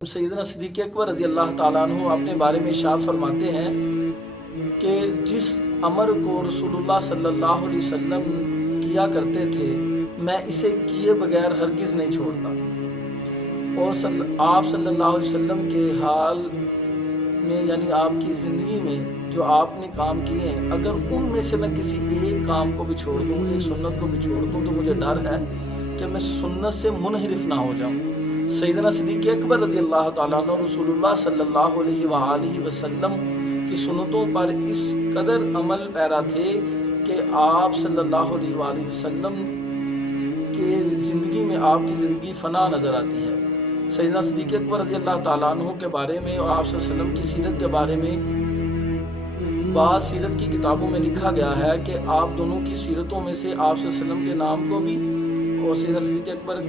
سیدنا صدیق اکبر رضی اللہ تعالیٰ عنہ اپنے بارے میں ارشاد فرماتے ہیں کہ جس امر کو رسول اللہ صلی اللہ علیہ وسلم کیا کرتے تھے میں اسے کیے بغیر ہرگز نہیں چھوڑتا، اور آپ صلی اللہ علیہ وسلم کے حال میں یعنی آپ کی زندگی میں جو آپ نے کام کیے ہیں، اگر ان میں سے میں کسی ایک کام کو بھی چھوڑ دوں، ایک سنت کو بھی چھوڑ دوں، تو مجھے ڈر ہے کہ میں سنت سے منحرف نہ ہو جاؤں۔ سیدنا صدیق اکبر رضی اللہ تعالیٰ عنہ رسول اللہ صلی اللہ علیہ وآلہ وسلم کی سنتوں پر اس قدر عمل پیرا تھے کہ آپ صلی اللہ علیہ وآلہ وسلم کے زندگی میں آپ کی زندگی فنا نظر آتی ہے۔ سیدنا صدیق اکبر رضی اللہ تعالیٰ عنہ کے بارے میں اور آپ صلی اللہ علیہ وسلم کی سیرت کے بارے میں بعض سیرت کی کتابوں میں لکھا گیا ہے کہ آپ دونوں کی سیرتوں میں سے آپ صلی اللہ علیہ وسلم کے نام کو بھی اور سیدنا صدیق اکبر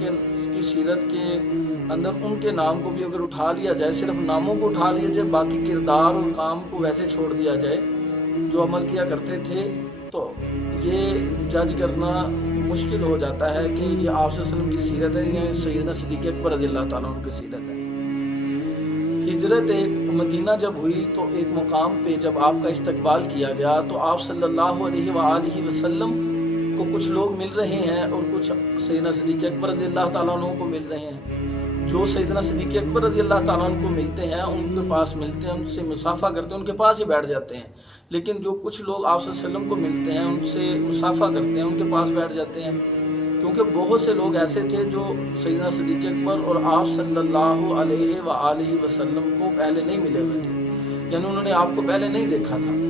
کی سیرت کے اندر ان کے نام کو بھی اگر اٹھا لیا جائے، صرف ناموں کو اٹھا لیا جائے، باقی کردار اور کام کو ویسے چھوڑ دیا جائے جو عمل کیا کرتے تھے، تو یہ جج کرنا مشکل ہو جاتا ہے کہ یہ آپ صلی اللہ علیہ وسلم کی سیرت ہے یا سیدنا صدیق اکبر رضی اللہ تعالیٰ عنہ کی سیرت ہے۔ ہجرت مدینہ جب ہوئی تو ایک مقام پہ جب آپ کا استقبال کیا گیا تو آپ صلی اللہ علیہ وآلہ وسلم کو کچھ لوگ مل رہے ہیں اور کچھ سیدنا صدیق اکبر رضی اللہ تعالیٰ عنہ کو مل رہے ہیں۔ جو سیدنا صدیق اکبر رضی اللہ تعالیٰ عنہ کو ملتے ہیں، ان کے پاس ملتے ہیں، ان سے مصافحہ کرتے ہیں، ان کے پاس ہی بیٹھ جاتے ہیں، لیکن جو کچھ لوگ آپ صلی اللہ علیہ وسلم کو ملتے ہیں، ان سے مصافحہ کرتے ہیں، ان کے پاس بیٹھ جاتے ہیں، کیونکہ بہت سے لوگ ایسے تھے جو سیدنا صدیق اکبر اور آپ صلی اللہ علیہ وآلہ وسلم کو پہلے نہیں ملے ہوئے تھے، یعنی انہوں نے آپ کو پہلے نہیں دیکھا تھا۔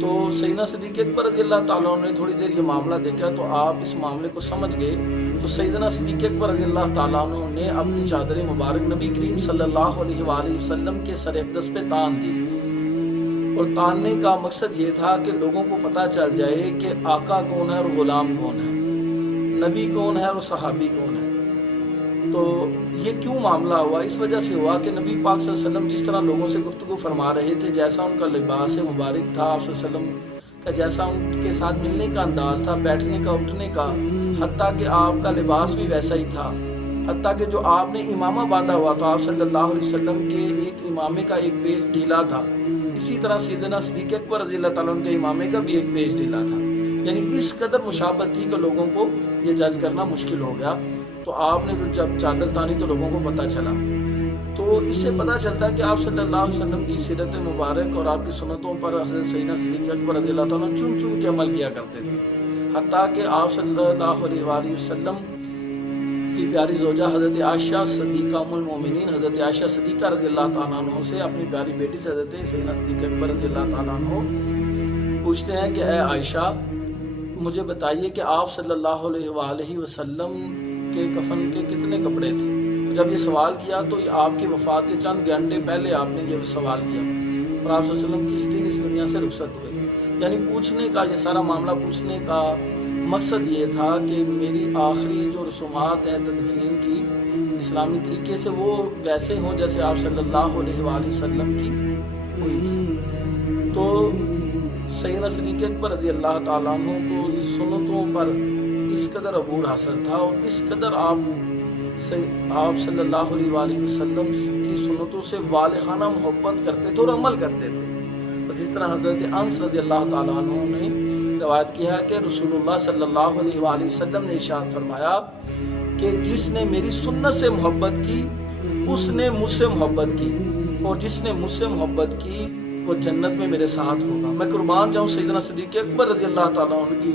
تو سیدنا صدیق اکبر رضی اللہ تعالیٰ عنہ نے تھوڑی دیر یہ معاملہ دیکھا تو آپ اس معاملے کو سمجھ گئے، تو سیدنا صدیق اکبر رضی اللہ تعالیٰ عنہ نے اپنی چادر مبارک نبی کریم صلی اللہ علیہ وآلہ وسلم کے سر اقدس پہ تان دی، اور تاننے کا مقصد یہ تھا کہ لوگوں کو پتہ چل جائے کہ آقا کون ہے اور غلام کون ہے، نبی کون ہے اور صحابی کون ہے۔ تو یہ کیوں معاملہ ہوا؟ اس وجہ سے ہوا کہ نبی پاک صلی اللہ علیہ وسلم جس طرح لوگوں سے گفتگو فرما رہے تھے، جیسا ان کا لباس مبارک تھا، آپ صلی اللہ علیہ وسلم کا جیسا ان کے ساتھ ملنے کا انداز تھا، بیٹھنے کا، اٹھنے کا، حتیٰ کہ آپ کا لباس بھی ویسا ہی تھا، حتیٰ کہ جو آپ نے امامہ باندھا ہوا تھا آپ صلی اللہ علیہ وسلم کے ایک امامے کا ایک پیچ ڈھیلا تھا، اسی طرح سیدنا صدیق اکبر رضی اللہ تعالیٰ عنہ کے امامے کا بھی ایک پیچ ڈھیلا تھا، یعنی اس قدر مشابہت تھی کہ لوگوں کو یہ جج کرنا مشکل ہو گیا۔ تو آپ نے جب چادر تانی تو لوگوں کو پتہ چلا، تو اس سے پتہ چلتا ہے کہ آپ صلی اللہ علیہ وسلم کی سیرت مبارک اور آپ کی سنتوں پر حضرت سیدنا صدیق اکبر رضی اللہ تعالیٰ چن چن کے عمل کیا کرتے تھے، حتیٰ کہ آپ صلی اللہ علیہ وآلہ وسلم کی پیاری زوجہ حضرت عائشہ صدیقہ ام المومنین حضرت عائشہ صدیقہ رضی اللہ تعالیٰ عنہ سے اپنی پیاری بیٹی سے حضرت سیدنا صدیق اکبر رضی اللہ تعالیٰ عنہ پوچھتے ہیں کہ اے عائشہ مجھے بتائیے کہ آپ صلی اللہ علیہ وآلہ وسلم کے کفن کے کتنے کپڑے تھے؟ جب یہ سوال کیا تو آپ کی وفات کے چند گھنٹے پہلے آپ نے یہ سوال کیا، اور آپ صلی اللہ علیہ وسلم کس دن اس دنیا سے رخصت ہوئے۔ یعنی پوچھنے کا یہ سارا معاملہ پوچھنے کا مقصد یہ تھا کہ میری آخری جو رسومات ہیں تدفین کی اسلامی طریقے سے وہ ویسے ہوں جیسے آپ صلی اللہ علیہ وآلہ وسلم کی ہوئی تھی۔ تو سیدنا صدیق اکبر رضی اللہ تعالیٰ عنہ کو اس سنتوں پر اس قدر عبور حاصل تھا اور اس قدر آپ صلی اللہ علیہ وآلہ وسلم کی سنتوں سے والہانہ محبت کرتے تھے اور عمل کرتے تھے۔ اور جس طرح حضرت انس رضی اللہ تعالیٰ عنہ نے روایت کیا ہے کہ رسول اللہ صلی اللہ علیہ وآلہ وسلم نے ارشاد فرمایا کہ جس نے میری سنت سے محبت کی اس نے مجھ سے محبت کی، اور جس نے مجھ سے محبت کی وہ جنت میں میرے ساتھ ہوگا۔ میں قربان جاؤں سیدنا صدیق اکبر رضی اللہ تعالیٰ عنہ کی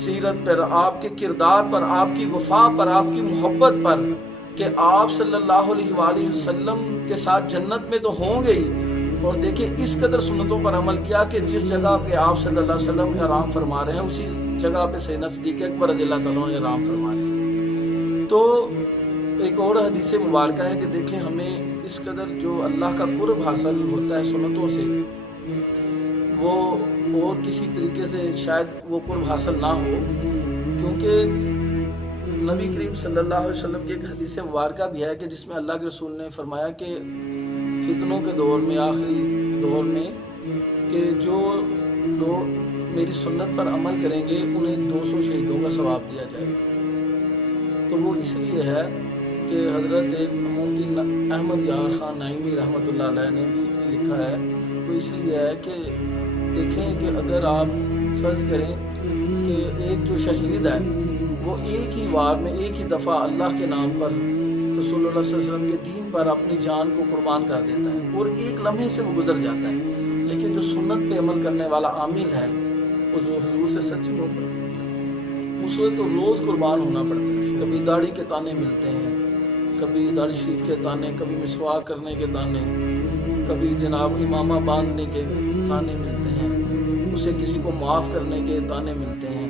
سیرت پر، آپ کے کردار پر، آپ کی وفا پر، آپ کی محبت پر، کہ آپ صلی اللہ علیہ وآلہ وسلم کے ساتھ جنت میں تو ہوں گے ہی، اور دیکھیں اس قدر سنتوں پر عمل کیا کہ جس جگہ پہ آپ صلی اللہ علیہ وسلم آرام فرما رہے ہیں اسی جگہ پہ سیدنا صدیق اکبر رضی اللہ تعالیٰ عنہ آرام فرما رہے ہیں۔ تو ایک اور حدیث مبارکہ ہے کہ دیکھیں ہمیں اس قدر جو اللہ کا قرب حاصل ہوتا ہے سنتوں سے، وہ اور کسی طریقے سے شاید وہ قرب حاصل نہ ہو، کیونکہ نبی کریم صلی اللہ علیہ وسلم کی ایک حدیث مبارکہ بھی ہے کہ جس میں اللہ کے رسول نے فرمایا کہ فتنوں کے دور میں، آخری دور میں، کہ جو لوگ میری سنت پر عمل کریں گے انہیں 200 شہیدوں کا ثواب دیا جائے گا۔ تو وہ اس لیے ہے کہ حضرت مفتی احمد یار خان نعیمی رحمۃ اللہ علیہ نے بھی لکھا ہے، وہ اس لیے ہے کہ دیکھیں کہ اگر آپ فرض کریں کہ ایک جو شہید ہے وہ ایک ہی وار میں ایک ہی دفعہ اللہ کے نام پر رسول اللہ صلی اللہ علیہ وسلم کے دین پر اپنی جان کو قربان کر دیتا ہے اور ایک لمحے سے وہ گزر جاتا ہے، لیکن جو سنت پہ عمل کرنے والا عامل ہے وہ جو حضور سے سچی محبت اس کو تو روز قربان ہونا پڑتا ہے۔ کبھی داڑھی کے تانے ملتے ہیں، کبھی داڑھی شریف کے تانے، کبھی مسواک کرنے کے تانے، کبھی جناب امامہ باندھنے کے تانے ملتے ہیں، اسے کسی کو معاف کرنے کے تانے ملتے ہیں،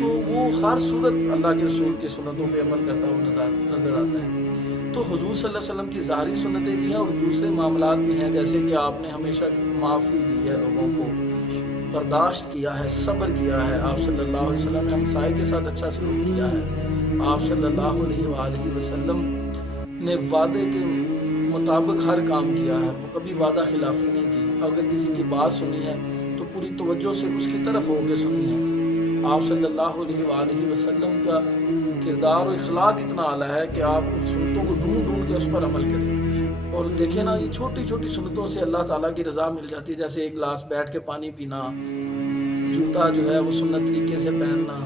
تو وہ ہر صورت اللہ کے رسول کی سنتوں پہ عمل کرتا ہوا نظر آتا ہے۔ تو حضور صلی اللہ علیہ وسلم کی ظاہری سنتیں بھی ہیں اور دوسرے معاملات بھی ہیں، جیسے کہ آپ نے ہمیشہ معافی دی ہے، لوگوں کو برداشت کیا ہے، صبر کیا ہے، آپ صلی اللہ علیہ وسلم نے ہمسائے کے ساتھ اچھا سلوک کیا ہے، آپ صلی اللہ علیہ وآلہ وسلم نے وعدے کے مطابق ہر کام کیا ہے، وہ کبھی وعدہ خلافی نہیں کی، اگر کسی کی بات سنی ہے تو پوری توجہ سے اس کی طرف ہو کے سنی ہے۔ آپ صلی اللہ علیہ وآلہ وسلم کا کردار و اخلاق اتنا اعلیٰ ہے کہ آپ ان سنتوں کو ڈھونڈ ڈھونڈ کے اس پر عمل کریں، اور دیکھیں نا یہ چھوٹی چھوٹی سنتوں سے اللہ تعالیٰ کی رضا مل جاتی ہے، جیسے ایک گلاس بیٹھ کے پانی پینا، جوتا جو ہے وہ سنت طریقے سے پہننا،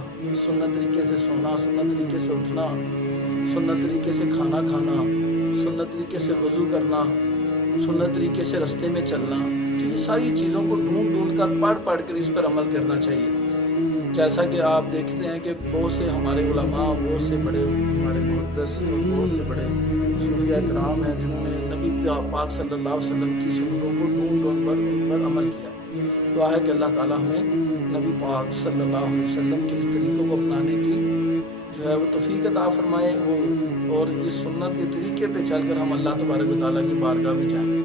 سنت طریقے سے سونا، سنت طریقے سے اٹھنا، سنت طریقے سے کھانا کھانا، سنت طریقے سے وضو کرنا، سنت طریقے سے رستے میں چلنا، تو یہ ساری چیزوں کو ڈھونڈ ڈھونڈ کر پڑھ پڑھ کر اس پر عمل کرنا چاہیے۔ جیسا کہ آپ دیکھتے ہیں کہ بہت سے ہمارے علماء، بہت سے بڑے ہمارے محدث اور بہت سے بڑے صوفیاء کرام ہیں جنہوں نے نبی پاک صلی اللہ علیہ وسلم کی سنتوں کو ڈھونڈ ڈھونڈ کر ان پر عمل کیا۔ دعا ہے کہ اللہ تعالیٰ ہمیں نبی پاک صلی اللہ علیہ وسلم کے اس طریقوں کو اپنانے کی جو ہے وہ توفیق عطا فرمائے، اور اس سنت کے طریقے پہ چل کر ہم اللہ تبارک و تعالیٰ کی بارگاہ میں جائیں۔